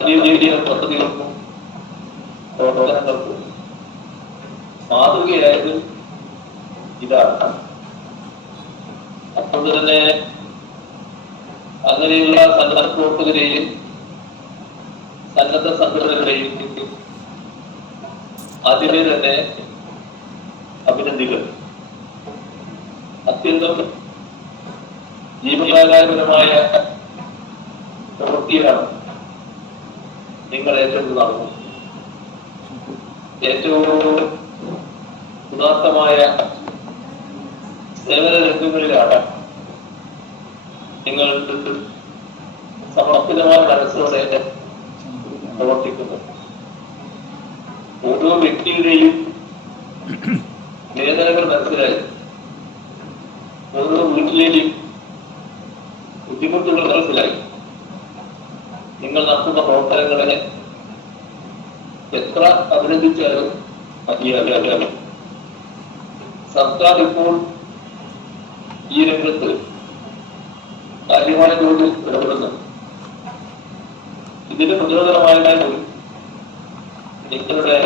വലിയ മാതൃകയായത് ഇതാണ്. അതുകൊണ്ട് തന്നെ അങ്ങനെയുള്ള സന്നദ്ധ പ്രവർത്തകരെയും സന്നദ്ധ സംഘടനകളെയും ആദ്യമേ തന്നെ അഭിനന്ദിക്കുന്നു. അത്യന്തം ജീവകാരപരമായ പ്രവൃത്തിയാണ് നിങ്ങൾ നടന്നു ഏറ്റവും ഉദാത്തമായ സേവന രംഗങ്ങളിലാണ് നിങ്ങൾ സമർപ്പിതമായ മനസ്സോടെ പ്രവർത്തിക്കുന്നത്. ഓരോ വ്യക്തിയുടെയും വേദനകൾ മനസ്സിലായി. ഓരോ ബുദ്ധിമുട്ടുകൾ മനസ്സിലായി. നിങ്ങൾ നടത്തുന്ന പ്രവർത്തനങ്ങളെ എത്ര അഭിനന്ദിച്ചാലും മതിയാകാണ് സർക്കാർ ഇപ്പോൾ ഈ രംഗത്ത് കാര്യമായ തോതിൽ ഇടപെടുന്നു. ഇതിന് പ്രചോദനമായ നിങ്ങളുടെ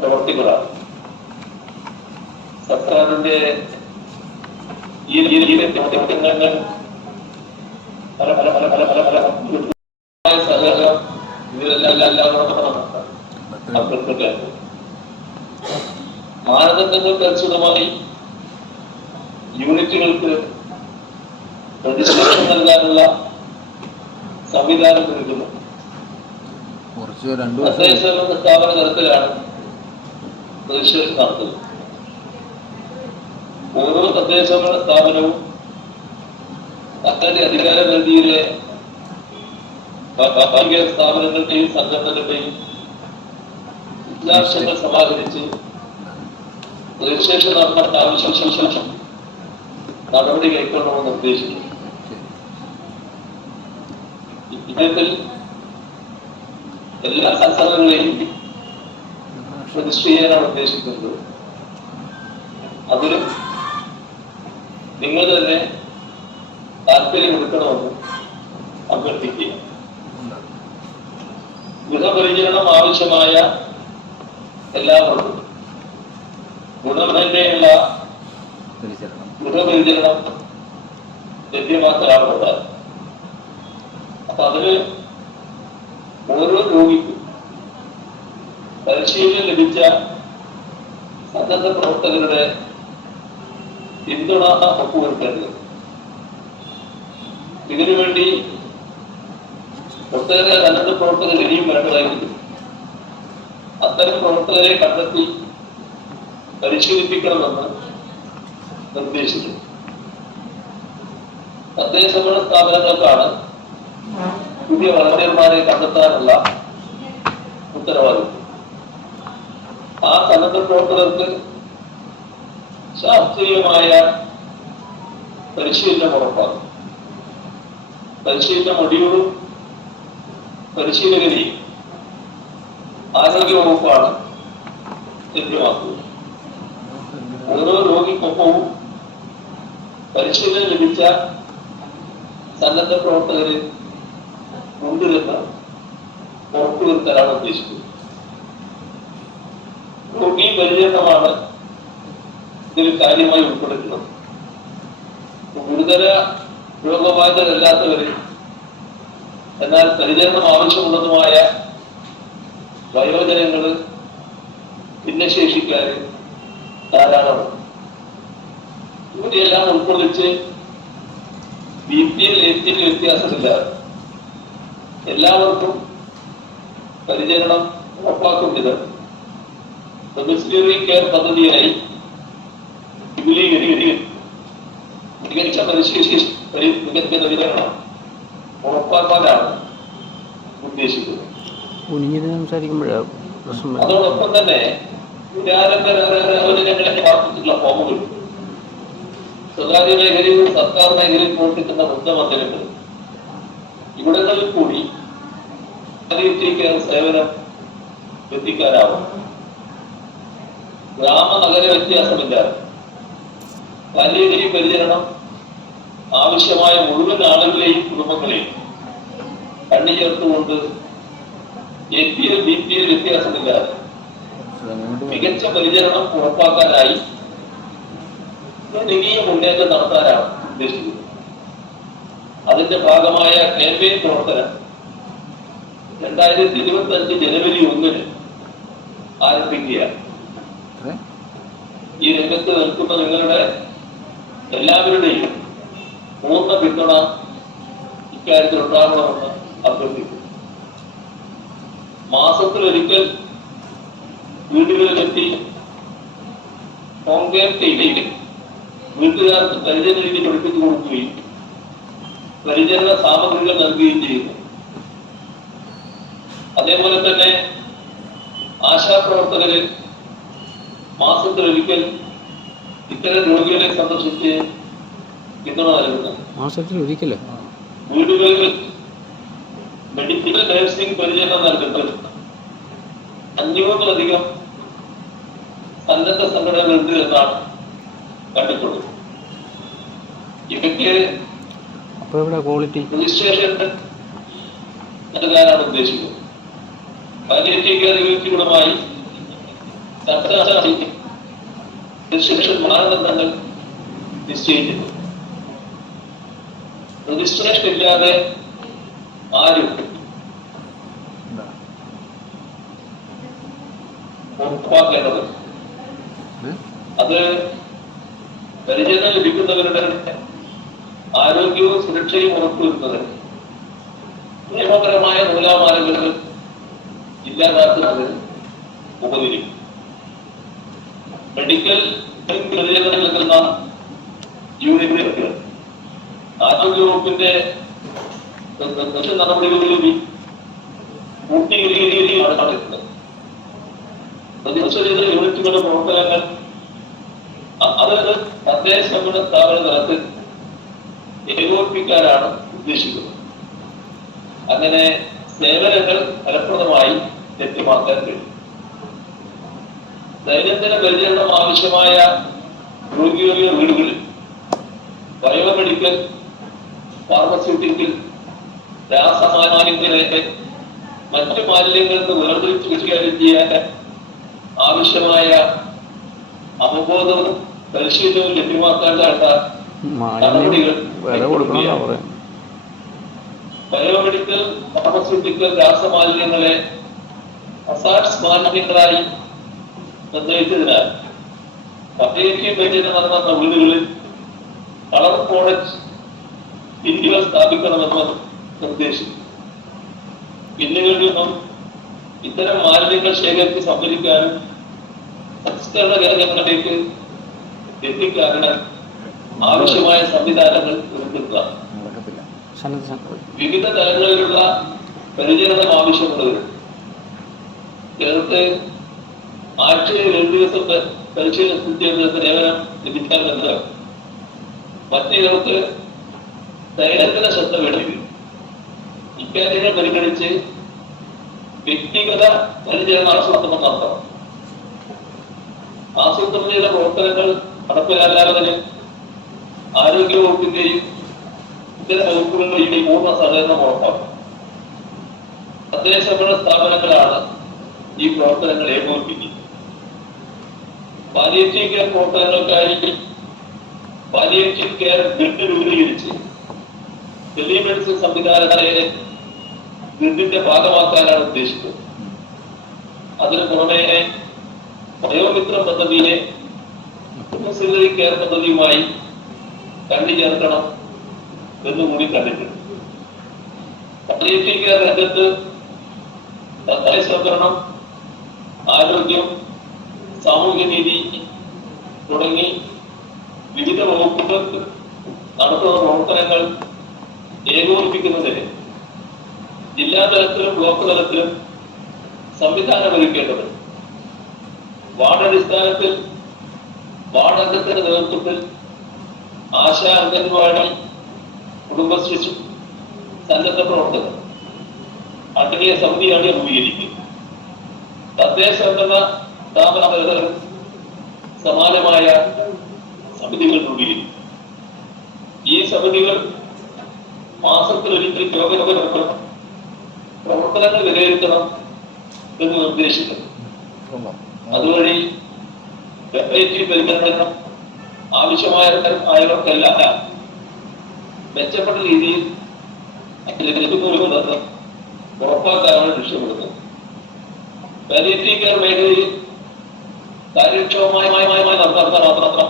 പ്രവർത്തികളാണ്. സർക്കാരിന്റെ ഈ രീതിയിലെ പ്രവർത്തനങ്ങൾ പല പല പല പല പല പല ആയ സഹകരണം മക്കൾക്ക് മാനദണ്ഡങ്ങൾക്ക് അനുസൃതമായി യൂണിറ്റുകൾക്ക് രജിസ്ട്രേഷൻ നൽകാനുള്ള സംവിധാനം ഒരുക്കുന്നു. കുറച്ച് രണ്ടു വർഷം തദ്ദേശ ഭരണ സ്ഥാപന തലത്തിലാണ് രജിസ്ട്രേഷൻ നടത്തുന്നത്. ഓരോ തദ്ദേശ സ്ഥാപനവും തങ്ങളുടെ അധികാര പരിധിയിലെ ഭൗതിക സ്ഥാപനങ്ങളുടെയും സംഘടനകളുടെയും വിശദാംശങ്ങൾ സമാഹരിച്ച് രജിസ്ട്രേഷൻ നടത്താൻ ആവശ്യം നടപടി കൈക്കൊള്ളണമെന്ന് നിർദ്ദേശിക്കുന്നു ഇത്തരത്തിൽ എല്ലാ സംസ്ഥാനങ്ങളെയും രജിസ്റ്റർ ചെയ്യാനാണ് ഉദ്ദേശിക്കുന്നത്. അതിലും നിങ്ങൾ തന്നെ താല്പര്യം എടുക്കണമെന്ന് അഭ്യർത്ഥിക്കുക. ഗൃഹപരിചരണം ആവശ്യമായ എല്ലാവർക്കും ഗുണമേന്മയുള്ള ഗൃഹപരിചരണം ലഭ്യമാക്കാറുണ്ട്. അപ്പൊ അതിന് ഓരോ രോഗിക്കും പരിശീലനം ലഭിച്ച സന്നദ്ധ പ്രവർത്തകരുടെ പിന്തുണ ഉറപ്പുവരുത്തേണ്ടത് ഇതിനുവേണ്ടി ഒട്ടേറെ സന്നദ്ധ പ്രവർത്തകർ ഇനിയും വേണ്ടതായിരുന്നു അത്തരം പ്രവർത്തകരെ കണ്ടെത്തി പരിശീലിപ്പിക്കണമെന്ന് നിർദ്ദേശിച്ചു. തദ്ദേശ ഭരണ സ്ഥാപനങ്ങൾക്കാണ് പുതിയ വളണ്ടിയർമാരെ കണ്ടെത്താനുള്ള ഉത്തരവാദിത്വം. ആ സന്നദ്ധ പ്രവർത്തകർക്ക് ശാസ്ത്രീയമായ പരിശീലനം ഉറപ്പാക്കും. പരിശീലന മൊഡ്യൂളും പരിശീലകരെയും ആരോഗ്യ വകുപ്പാണ് ലഭ്യമാക്കുന്നത്. ഓരോ രോഗിക്കൊപ്പവും പരിശീലനം ലഭിച്ച സന്നദ്ധ പ്രവർത്തകര് കൊണ്ടുവരുന്ന ഉറപ്പുവരുത്താനാണ് ഉദ്ദേശിക്കുന്നത്. രോഗി പരിചരണമാണ് ഇതിൽ കാര്യമായി ഉൾപ്പെടുത്തുന്നത്. ഗുരുതര രോഗബാധിതരല്ലാത്തവര് എന്നാൽ പരിചരണം ആവശ്യമുള്ളതുമായ വയോജനങ്ങൾ ഭിന്നശേഷിക്കാര് ധാരാളമുണ്ട് ഇവരെല്ലാം ഉൾക്കൊള്ളിച്ച് B P L A P L വ്യത്യാസമില്ല. എല്ലാവർക്കും പരിചരണം ഉറപ്പാക്കും വിധം ഡൊമിസിലറി കെയർ പദ്ധതിയായി വിപുലീകരിക്കും മികച്ച പരിശേഷി പരി- മികച്ച പരിചരണം ഉറപ്പാക്കാനാണ് ഉദ്ദേശിക്കുന്നത്. വരുന്നത്. അതോടൊപ്പം തന്നെ ഫോമുകൾ. സ്വകാര്യ മേഖലയിൽ സർക്കാർ മേഖലയിൽ പ്രവർത്തിക്കുന്ന വൃദ്ധമന്ദിരങ്ങൾ ഇവിടങ്ങളിൽ കൂടി സേവനം എത്തിക്കാനാവും. ഗ്രാമ നഗര വ്യത്യാസമില്ലാതെ. പാലിയേറ്റീവ് പരിചരണം ആവശ്യമായ മുഴുവൻ ആളുകളെയും കുടുംബങ്ങളെയും കണ്ണി ചേർത്തുകൊണ്ട് A P L B P L വ്യത്യാസമില്ലാതെ. മികച്ച പരിചരണം ഉറപ്പാക്കാനായി ജനകീയ മുന്നേറ്റം നടത്താനാണ് ഉദ്ദേശിക്കുന്നത്. അതിന്റെ ഭാഗമായ ക്യാമ്പയിൻ പ്രവർത്തനം രണ്ടായിരത്തി ഇരുപത്തി അഞ്ച് ജനുവരി ഒന്നിന് ആരംഭിക്കുകയാണ്. ഈ രംഗത്ത് നിൽക്കുന്ന നിങ്ങളുടെ എല്ലാവരുടെയും പൂർണ പിന്തുണ ഇക്കാര്യത്തിൽ ഉണ്ടാകണമെന്ന് അഭ്യർത്ഥിക്കുന്നു. മാസത്തിലൊരിക്കൽ വീടുകളിലെത്തി ഹോം കെയർ വീട്ടുകാർക്ക് പരിചരണ രീതി പഠിപ്പിച്ചു കൊടുക്കുകയും പരിചരണ സാമഗ്രികൾ നൽകുകയും ചെയ്യുന്നു. അതേപോലെ തന്നെ ആശാപ്രവർത്തകര് മാസത്തിലൊരിക്കൽ ഇത്തരം രോഗികളെ സന്ദർശിച്ച് മാസത്തിൽ ഒരിക്കലോ. വീടുകളിൽ മെഡിക്കൽ നഴ്സിംഗ് പരിചരണം നൽകുന്നത് അഞ്ഞൂറിലധികം സന്നദ്ധ സംഘടനകളുണ്ട് എന്നാണ് കണ്ടിട്ടുള്ളത്. ഇവയ്ക്ക് അപ്പോൾ ഇവിടെ ക്വാളിറ്റി നൽകാനാണ് ഉദ്ദേശിക്കുന്നത്. കെയർ യൂണിറ്റുകളുമായി രജിസ്ട്രേഷൻ മാനദണ്ഡങ്ങൾ നിശ്ചയിച്ചിട്ടുണ്ട്. രജിസ്ട്രേഷൻ ഇല്ലാതെ ആരും? ഉറപ്പാക്കേണ്ടത്? അത് പരിചരണം ലഭിക്കുന്നവരുടെ ആരോഗ്യവും സുരക്ഷയും ഉറപ്പുവരുന്നത് നിയമപരമായ നൂലാമാലകൾ ഇല്ലാതാക്കുന്നത് ഉപകരിക്കും മെഡിക്കൽ പരിചരണം നൽകുന്ന യൂണിറ്റുകൾക്ക് ആരോഗ്യവകുപ്പിന്റെ നിർദ്ദേശ നടപടികളിൽ പൂർത്തീകരിക്കുകയാണ് നടക്കുന്നത് പ്രതിപക്ഷ യൂണിറ്റുകളുടെ പ്രവർത്തനങ്ങൾ അത് തദ്ദേശ സ്വയംഭരണ സ്ഥാപന തലത്തിൽ ഏകോപിപ്പിക്കാനാണ് ഉദ്ദേശിക്കുന്നത്. അങ്ങനെ സേവനങ്ങൾ ഫലപ്രദമായി ലഭ്യമാക്കാൻ കഴിയും. ദൈനംദിന പരിചരണം ആവശ്യമായ രോഗികളുടെ വീടുകളിൽ ബയോമെഡിക്കൽ ഫാർമസ്യൂട്ടിക്കൽ രാസമാലിന്യങ്ങളെ മറ്റു മാലിന്യങ്ങളിൽ നിന്ന് വേർതിരിച്ച് കൈകാര്യം ചെയ്യാൻ ആവശ്യമായ അവബോധവും പരിശീലനവും പറയാം ബയോമെഡിക്കൽ ഫാർമസ്യൂട്ടിക്കൽ രാസമാലിന്യങ്ങളെ അസാഡ്സ് മാലിന്യങ്ങളായി നിർണയിച്ചതിനാൽ പത്തേക്ക് പരിചരണം നടന്ന വീടുകളിൽ കളർ പ്രോഡക്റ്റ് ബില്ലുകൾ സ്ഥാപിക്കണമെന്ന് നിർദ്ദേശിച്ചു നിന്നും ഇത്തരം മാലിന്യങ്ങൾ ശേഖരിച്ച് സംഭരിക്കാനും സംസ്കരണ കേന്ദ്രങ്ങളിലേക്ക് എത്തിക്കാനും ആവശ്യമായ സംവിധാനങ്ങൾ ഒരുക്കുക. വിവിധ തലങ്ങളിലുള്ള പരിചരണം ആവശ്യമുള്ളവർ ചിലർക്ക് ആഴ്ചയിൽ രണ്ടു ദിവസം പരിശീലന സേവനം ലഭിക്കാൻ മറ്റു ചിലർക്ക് ദൈനംദിന ശ്രദ്ധ വേണ്ടി ഇക്കാര്യങ്ങൾ പരിഗണിച്ച് വ്യക്തിഗത പരിചരണം ആസൂത്രണം നടത്തണം. ആസൂത്രണയുടെ പ്രവർത്തനങ്ങൾ നടപ്പിലാക്കാതെ ആരോഗ്യവകുപ്പിന്റെയും ഇത്തരം വകുപ്പുകളുടെയും പൂർണ സഹകരണം ഉറപ്പാക്കും. തദ്ദേശ ഭരണ സ്ഥാപനങ്ങളാണ് ഈ പ്രവർത്തനങ്ങൾ ഏകോപിപ്പിക്കുന്നത്. പാലിയേറ്റീവ് കെയർ പ്രവർത്തനങ്ങൾക്കായി പാലിയേറ്റീവ് കെയർ ഗ്രിഡ് രൂപീകരിച്ച് ടെലിമെഡിസിൻ സംവിധാനങ്ങളെ ഗ്രിഡിന്റെ ഭാഗമാക്കാനാണ് ഉദ്ദേശിക്കുന്നത് അതിനു പുറമെ വയോമിത്രം പദ്ധതിയെ മുസ്ലിം കെയർ പദ്ധതിയുമായി കണ്ടു ചേർക്കണം എന്നുകൂടി കണ്ടിട്ടുണ്ട്. പാലിയേറ്റീവ് കെയർ രംഗത്ത് തദ്ദേശ സ്വയംഭരണം ആരോഗ്യം സാമൂഹ്യനീതി തുടങ്ങി വിവിധ വകുപ്പുകൾ നടത്തുന്ന പ്രവർത്തനങ്ങൾ ഏകോപിപ്പിക്കുന്നതിന് ജില്ലാ തലത്തിലും ബ്ലോക്ക് തലത്തിലും സംവിധാനം ഒരുക്കേണ്ടത് വാർഡ് വാർഡംഗത്തിന്റെ നേതൃത്വത്തിൽ ആശാ അംഗൻവാടി കുടുംബശ്രീ സന്നദ്ധ പ്രവർത്തകർ അടങ്ങിയ സമിതിയാണ് രൂപീകരിക്കുന്നത്. തദ്ദേശ സ്ഥാപനങ്ങൾ സമാനമായ സമിതികൾ രൂപീകരിക്കും ഈ സമിതികൾ മാസത്തിൽ ഒരിക്കൽ യോഗ നടത്തണം പ്രവർത്തനങ്ങൾ വിലയിരുത്തണം എന്ന് നിർദ്ദേശിക്കുന്നു അതുവഴി പരിചരണം ആവശ്യമായ ആയവർക്കല്ല മെച്ചപ്പെട്ട രീതിയിൽ ലഭിക്കുന്നുവെന്നത് ഉറപ്പാക്കാനാണ് ലക്ഷ്യപ്പെടുന്നത് പാലിയേറ്റീവ് കെയർ മേഖലയിൽ കാര്യക്ഷമമായ നടത്താൻ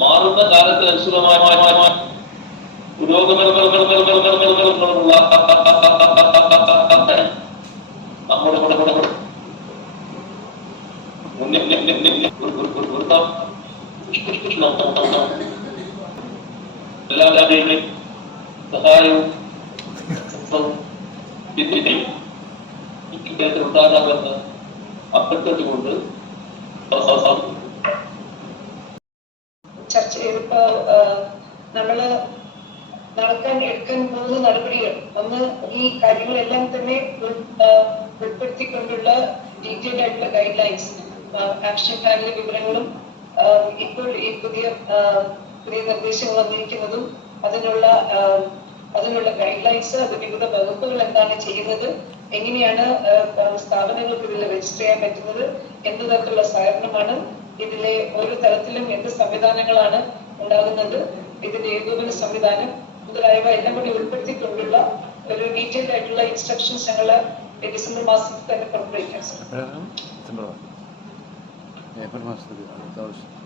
മാറുന്ന കാലത്തിനനുസൃതമായ പുരോഗമനങ്ങളുള്ള നമ്മുടെ എല്ലാവരുടെയും സഹായവും ഇക്കാര്യത്തിൽ ഉണ്ടാകാമെന്ന് അഭ്യർത്ഥിച്ചുകൊണ്ട് ചർച്ച ചെയ്തപ്പോ നമ്മൾ നടക്കാൻ എടുക്കാൻ പോകുന്ന നടപടികൾ ഒന്ന് ഈ കാര്യങ്ങളെല്ലാം തന്നെ ഉൾപ്പെടുത്തിക്കൊണ്ടുള്ള ഡീറ്റെയിൽഡ് ആയിട്ടുള്ള ഗൈഡ് ലൈൻസ് ആക്ഷൻ പ്ലാനിലെ വിവരങ്ങളും ഇപ്പോൾ ഈ പുതിയ പുതിയ നിർദ്ദേശങ്ങൾ വന്നിരിക്കുന്നതും അതിനുള്ള അതിനുള്ള ഗൈഡ് ലൈൻസ് അത് വിവിധ വകുപ്പുകൾ എന്താണ് ചെയ്യുന്നത് എങ്ങനെയാണ് സ്ഥാപനങ്ങൾക്ക് ഇതിൽ രജിസ്റ്റർ ചെയ്യാൻ പറ്റുന്നത് എന്ത് തരത്തിലുള്ള സഹകരണമാണ് ഇതിലെ ഓരോ തലത്തിലും എന്ത് സംവിധാനങ്ങളാണ് ഉണ്ടാകുന്നത് ഇതിന്റെ ഏകോപന സംവിധാനം മുതലായവ എല്ലാം കൂടി ഉൾപ്പെടുത്തിക്കൊണ്ടുള്ള ഒരു ഡീറ്റെയിൽഡ് ആയിട്ടുള്ള ഇൻസ്ട്രക്ഷൻസ് ഞങ്ങൾ ഡിസംബർ മാസത്തിൽ തന്നെ പുറപ്പെടുവിക്കാം സർ എപ്പോഴാണ് ഡിസംബർ ഏപ്രിൽ മാസത്തിൽ അടുത്ത ആവശ്യം